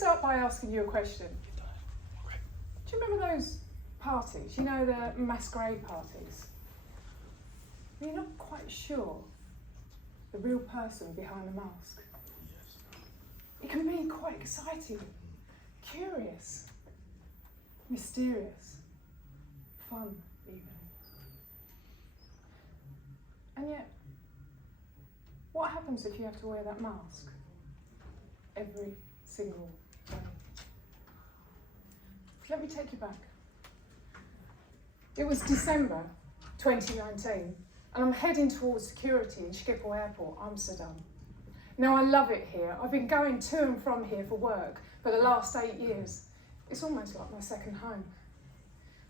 start by asking you a question? Do you remember those parties? You know, the masquerade parties? You're not quite sure the real person behind the mask. Yes. It can be quite exciting, curious, mysterious, fun even. And yet, what happens if you have to wear that mask every single day? Let me take you back. It was December 2019, and I'm heading towards security in Schiphol Airport, Amsterdam. Now, I love it here. I've been going to and from here for work for the last 8 years. It's almost like my second home.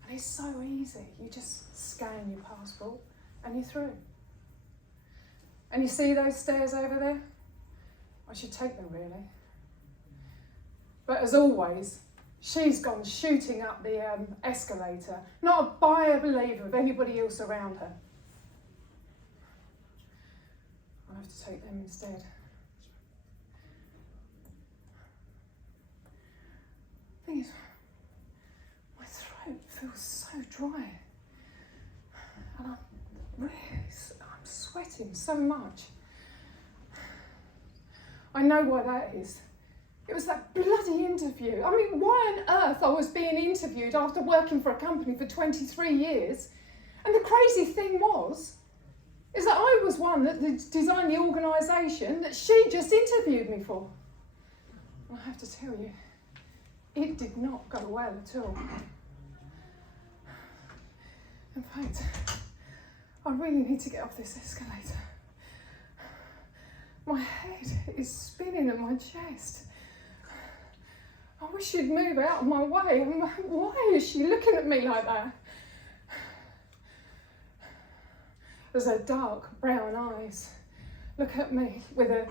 And it's so easy. You just scan your passport and you're through. And you see those stairs over there? I should take them, really. But as always, she's gone shooting up the escalator, not a believer of anybody else around her. I have to take them instead. The thing is, my throat feels so dry. And I'm sweating so much. I know why that is. It was that bloody interview. I mean, why on earth I was being interviewed after working for a company for 23 years? And the crazy thing is that I was one that designed the organisation that she just interviewed me for. And I have to tell you, it did not go well at all. In fact, I really need to get off this escalator. My head is spinning in my chest. I wish she'd move out of my way. Why is she looking at me like that? As her dark brown eyes look at me with a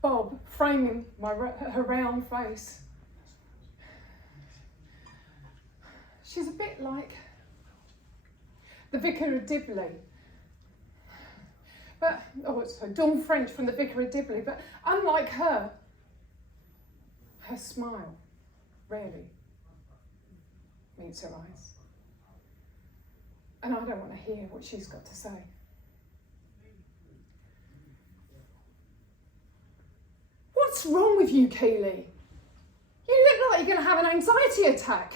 bob framing her round face. She's a bit like the Vicar of Dibley. It's Dawn French from the Vicar of Dibley, but unlike her smile rarely meets her eyes. And I don't want to hear what she's got to say. What's wrong with you, Keely? You look like you're going to have an anxiety attack.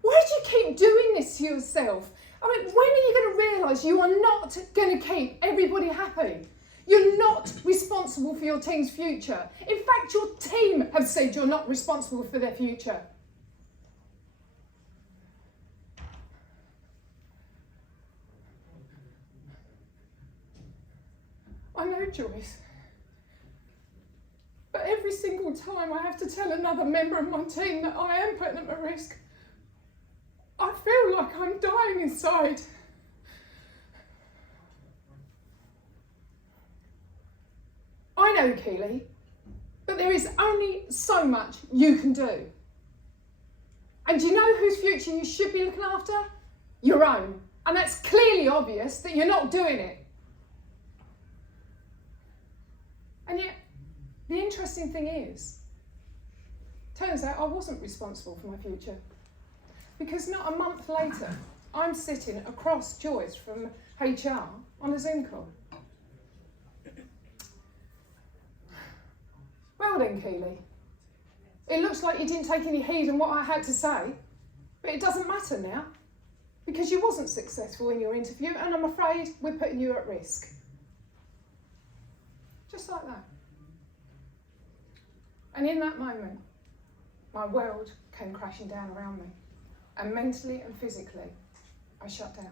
Why do you keep doing this to yourself? I mean, when are you going to realise you are not going to keep everybody happy? You're not responsible for your team's future. In fact, your team have said you're not responsible for their future. I know, Joyce. But every single time I have to tell another member of my team that I am putting them at risk, I feel like I'm dying inside. I know, Keely, but there is only so much you can do. And do you know whose future you should be looking after? Your own. And that's clearly obvious that you're not doing it. And yet, the interesting thing is, turns out I wasn't responsible for my future. Because not a month later, I'm sitting across Joyce from HR on a Zoom call. Well then, Keely, it looks like you didn't take any heed on what I had to say, but it doesn't matter now, because you wasn't successful in your interview, and I'm afraid we're putting you at risk. Just like that. And in that moment, my world came crashing down around me, and mentally and physically, I shut down.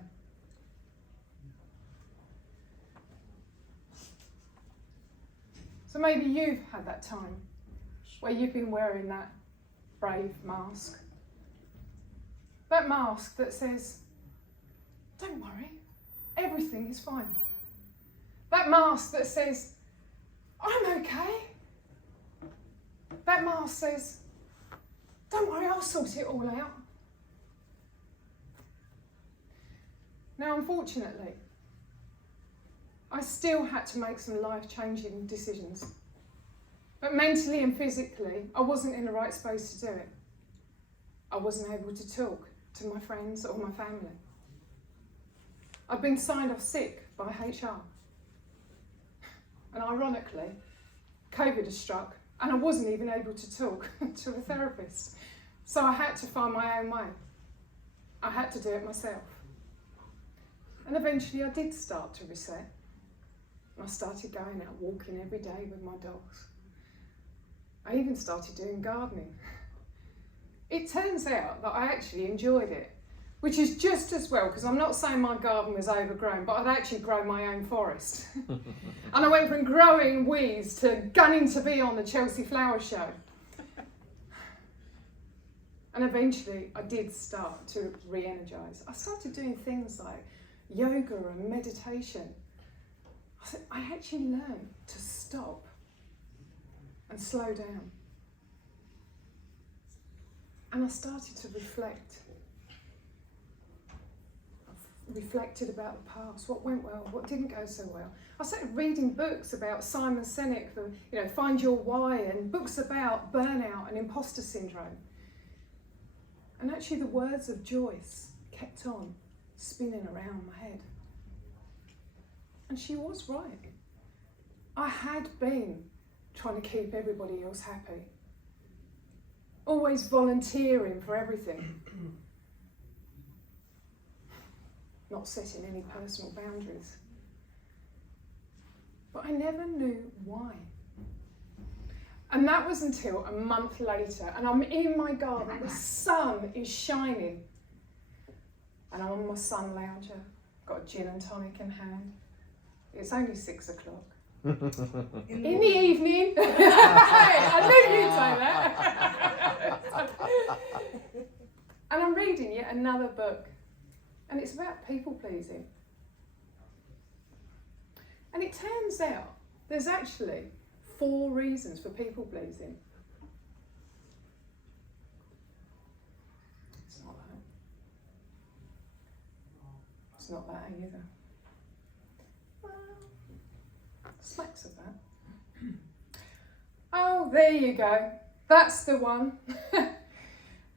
So maybe you've had that time where you've been wearing that brave mask. That mask that says, don't worry, everything is fine. That mask that says, I'm okay. That mask says, don't worry, I'll sort it all out. Now, unfortunately, I still had to make some life-changing decisions. But mentally and physically, I wasn't in the right space to do it. I wasn't able to talk to my friends or my family. I'd been signed off sick by HR. And ironically, COVID had struck and I wasn't even able to talk to a therapist. So I had to find my own way. I had to do it myself. And eventually I did start to reset. I started going out walking every day with my dogs. I even started doing gardening. It turns out that I actually enjoyed it, which is just as well, because I'm not saying my garden was overgrown, but I'd actually grown my own forest. And I went from growing weeds to gunning to be on the Chelsea Flower Show. And eventually I did start to re-energise. I started doing things like yoga and meditation. I actually learned to stop and slow down. And I started to reflect. I reflected about the past, what went well, what didn't go so well. I started reading books about Simon Sinek, Find Your Why, and books about burnout and imposter syndrome. And actually the words of Joyce kept on spinning around my head. And she was right. I had been trying to keep everybody else happy. Always volunteering for everything. Not setting any personal boundaries. But I never knew why. And that was until a month later, and I'm in my garden, the sun is shining. And I'm on my sun lounger, got a gin and tonic in hand. It's only 6 o'clock. In the evening. I knew you'd say that. And I'm reading yet another book. And it's about people pleasing. And it turns out there's actually 4 reasons for people pleasing. It's not that. It's not that either. Smacks of that. Oh, there you go. That's the one.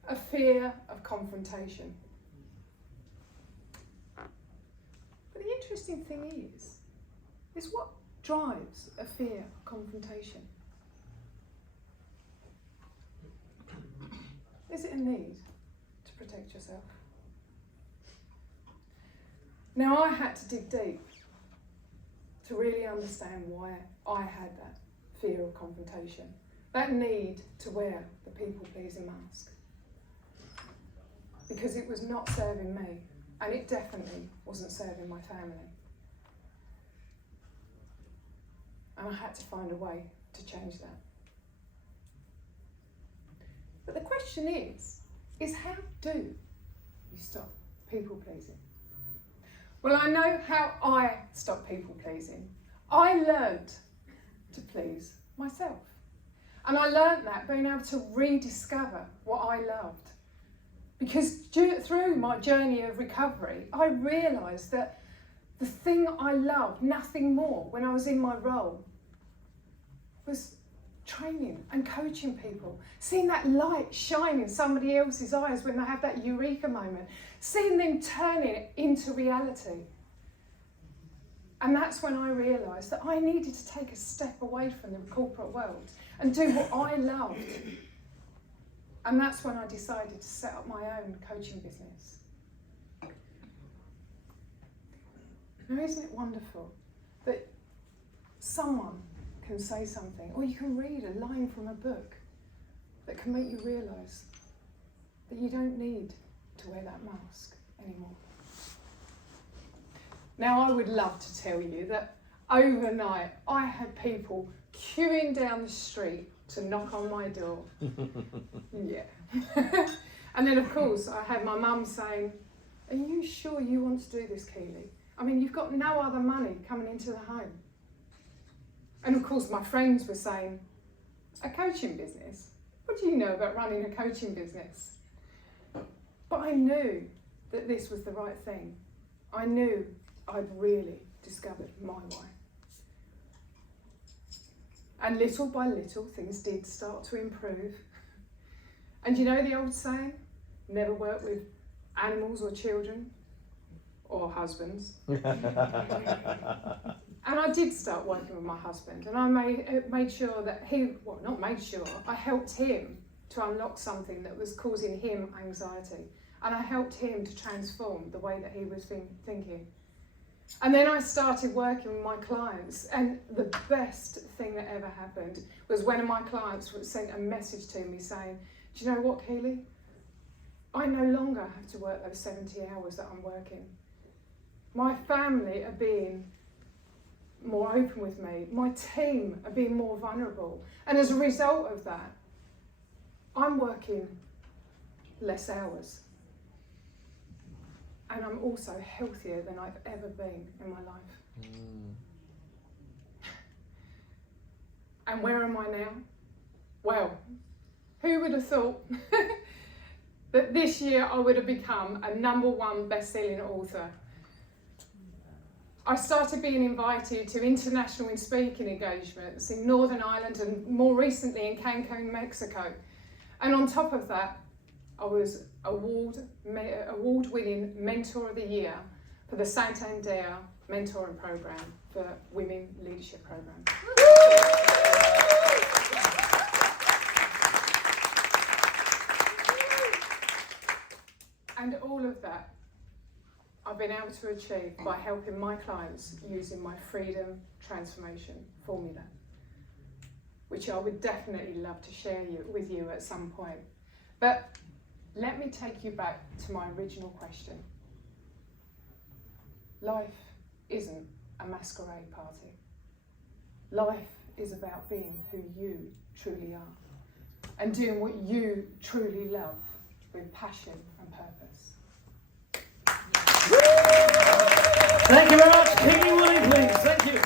A fear of confrontation. But the interesting thing is what drives a fear of confrontation? Is it a need to protect yourself? Now, I had to dig deep to really understand why I had that fear of confrontation, that need to wear the people-pleasing mask. Because it was not serving me, and it definitely wasn't serving my family. And I had to find a way to change that. But the question is how do you stop people-pleasing? Well, I know how I stopped people-pleasing. I learned to please myself. And I learned that being able to rediscover what I loved. Because through my journey of recovery, I realised that the thing I loved, nothing more, when I was in my role, was training and coaching people, seeing that light shine in somebody else's eyes when they have that eureka moment, seeing them turn it into reality. And that's when I realised that I needed to take a step away from the corporate world and do what I loved. And that's when I decided to set up my own coaching business. Now, isn't it wonderful that someone can say something, or you can read a line from a book that can make you realise that you don't need to wear that mask anymore. Now, I would love to tell you that overnight I had people queuing down the street to knock on my door. Yeah. And then, of course, I had my mum saying, "Are you sure you want to do this, Keely? I mean, you've got no other money coming into the home." And of course, my friends were saying, "A coaching business? What do you know about running a coaching business?" But I knew that this was the right thing. I knew I'd really discovered my why. And little by little, things did start to improve. And you know the old saying, never work with animals or children or husbands. And I did start working with my husband, and I made sure that I helped him to unlock something that was causing him anxiety. And I helped him to transform the way that he was thinking. And then I started working with my clients, and the best thing that ever happened was when my clients sent a message to me saying, do you know what, Keely? I no longer have to work those 70 hours that I'm working. My family are being more open with me. My team are being more vulnerable. And as a result of that, I'm working less hours. And I'm also healthier than I've ever been in my life. And where am I now? Well, who would have thought that this year I would have become a #1 best-selling author? I started being invited to international speaking engagements in Northern Ireland and more recently in Cancun, Mexico. And on top of that, I was award-winning Mentor of the Year for the Santander Mentoring Program for Women Leadership Program. And all of that I've been able to achieve by helping my clients using my Freedom Transformation Formula, which I would definitely love to share with you at some point. But let me take you back to my original question. Life isn't a masquerade party. Life is about being who you truly are and doing what you truly love with passion and purpose. Thank you very much. Keely Woolley, please. Thank you.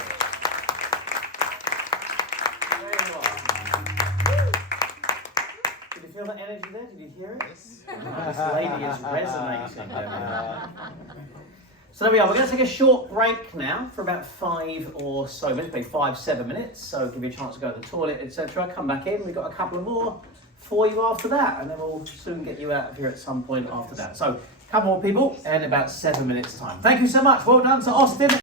Did you feel that energy there? Did you hear it? Yes. This lady is resonating. So there we are. We're going to take a short break now for about 5 or so minutes, maybe 5-7 minutes. So give you a chance to go to the toilet, etc. Come back in. We've got a couple of more for you after that, and then we'll soon get you out of here at some point after that. So a couple more people in about 7 minutes' time. Thank you so much. Well done to Austin.